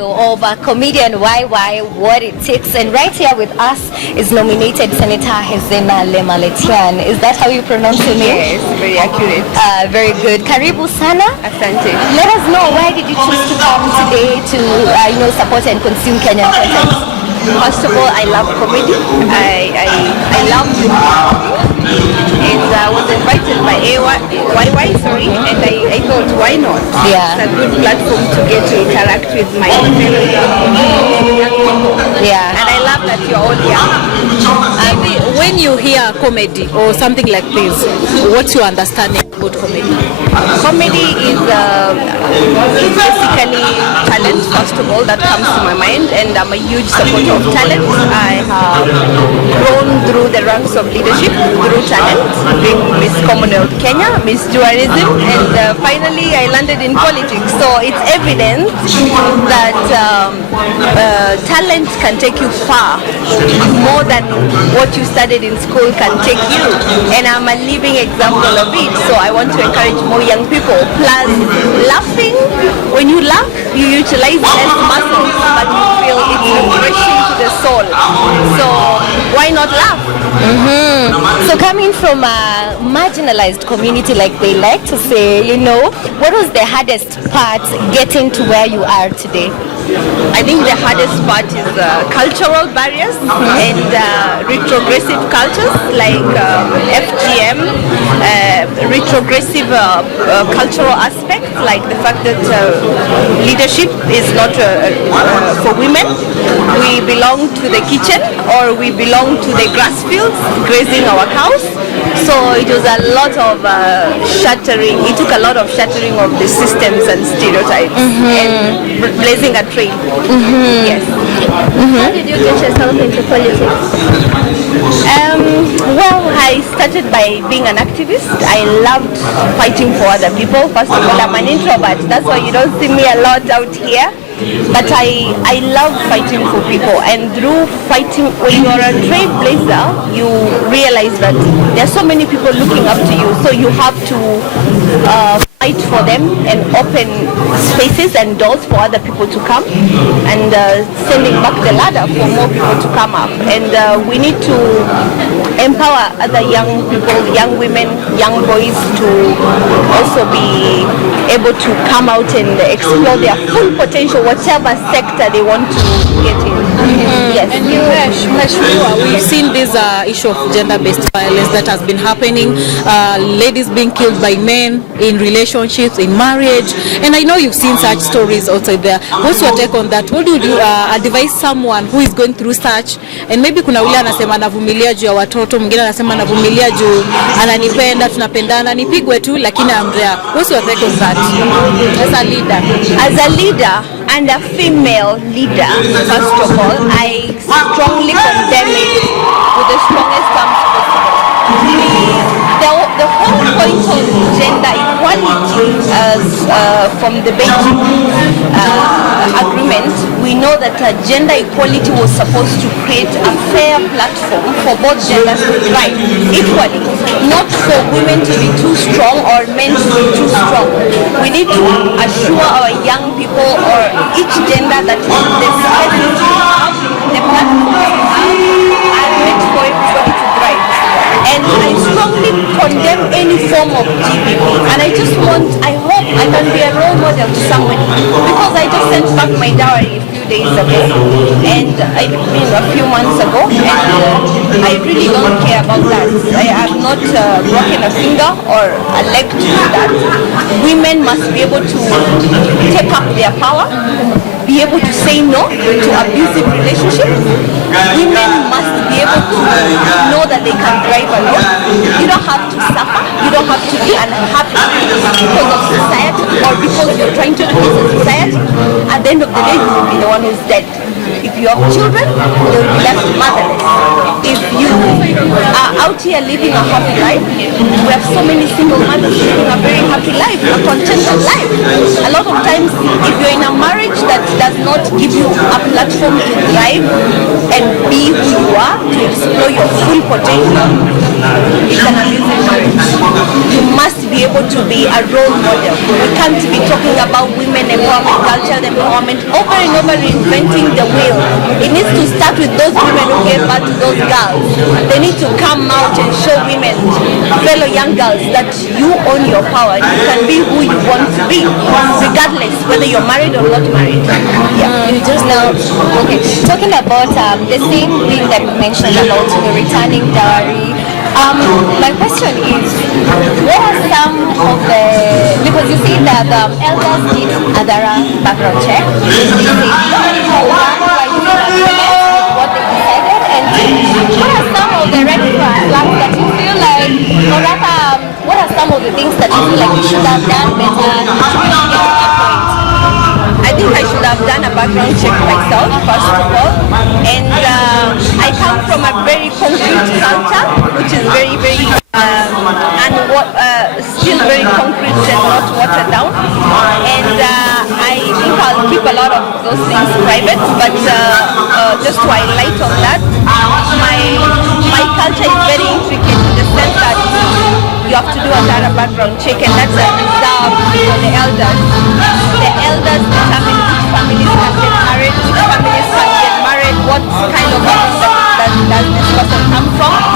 of comedian YY, What It Takes, and right here with us is nominated Senator HEZENA LEMALETIANG. Is that how you pronounce your name? Yes, very accurate. Very good. Karibu sana. Asante. Let us know, why did you choose to come today to support and consume Kenyan content? First of all, I love comedy. I love comedy. And I was invited by YY, and I thought, why not? Yeah. It's a good platform to get to interact with my fellow young people. Yeah. And I love that you're all young. When you hear comedy or something like this, what's your understanding about comedy? Comedy is basically talent, first of all, that comes to my mind, and I'm a huge supporter of talent. I have grown through the ranks of leadership through talent, being Miss Commonwealth Kenya, Miss Tourism, and finally I landed in politics. So it's evident that talent can take you far, more than what you studied in school can take you, and I'm a living example of it. So I want to encourage more young people. Plus, laughing, when you laugh, you utilize less muscles, but you feel it's refreshing to the soul. So why not laugh? So coming from a marginalized community, like they like to say, what was the hardest part getting to where you are today? I think the hardest part is cultural barriers and retrogressive cultures like FGM, retrogressive cultural aspects like the fact that leadership is not for women. We belong to the kitchen, or we belong to the grass fields grazing our cows. So it was a lot of shattering. It took a lot of shattering of the systems and stereotypes and blazing a trail. Yes. How did you get yourself into politics? Well, I started by being an activist. I loved fighting for other people. First of all, I'm an introvert. That's why you don't see me a lot out here. But I love fighting for people, and through fighting, when you're a trailblazer, you realize that there are so many people looking up to you, so you have to fight for them and open spaces and doors for other people to come, and sending back the ladder for more people to come up. And we need to empower other young people, young women, young boys to also be able to come out and explore their full potential, whatever sector they want to get in. Yes. And we've seen this issue of gender-based violence that has been happening, ladies being killed by men in relationships, in marriage, and I know you've seen such stories outside there. What's your take on that? What would you advise someone who is going through such, and maybe kuna ule anasema anavumilia juu ya watoto, mwingine anasema anavumilia juu ananipenda, tunapendana, nipigwe tu lakini I'm there. What's your take on that as a leader? As a leader and a female leader, first of all, I strongly condemn it with the strongest terms possible. The whole point of gender equality, from the Beijing agreement, we know that gender equality was supposed to create a fair platform for both genders to thrive equally, not for women to be too strong or men to be too strong. We need to assure our young people, or each gender, that the spaces the platforms are meant for everybody to thrive. And I strongly condemn any form of GBV. And I hope I can be a role model to somebody, because I just sent back my dowry a few days ago, and a few months ago, and I really don't care about that. I have not broken a finger or a leg to do that. Women must be able to take up their power, be able to say no to abusive relationships. Women must be able to know that they can thrive alone. You don't have to suffer. You don't have to be unhappy because of society, or because you're trying to please the society. At the end of the day, you will be the one who's dead. If you have children, they will be left motherless. If you are out here living a happy life, we have so many single mothers living a very happy life, a contented life. A lot of times, if you're in a marriage that does not give you a platform to thrive and be who you are, to explore your full potential, it's an abusive marriage. You must be be able to be a role model. We can't be talking about women empowerment, girl child empowerment, over and over reinventing the wheel. It needs to start with those women who gave birth to those girls. They need to come out and show women, fellow young girls, that you own your power. You can be who you want to be, regardless whether you're married or not married. Yeah. You just now, okay, talking about the same thing that you mentioned about returning dowry. My question is, what are some of the, because you see that the elders did ADVERTISEMENT background check. They say no, what they decided, and what are some of the red flags that you feel like, or rather, what are some of the things that you feel like you should have done better to really get to that point? I think I should have done a background check myself, first of all. And I come from a very concrete culture, which is very, very, still very concrete and not watered down. And I think I'll keep a lot of those things private, but just to highlight on that, my culture is very intricate in the sense that you have to do a thorough background check, and that's a reserve for the elders. The elders determine which families can get married, which families can get married, what kind of families does this person come from.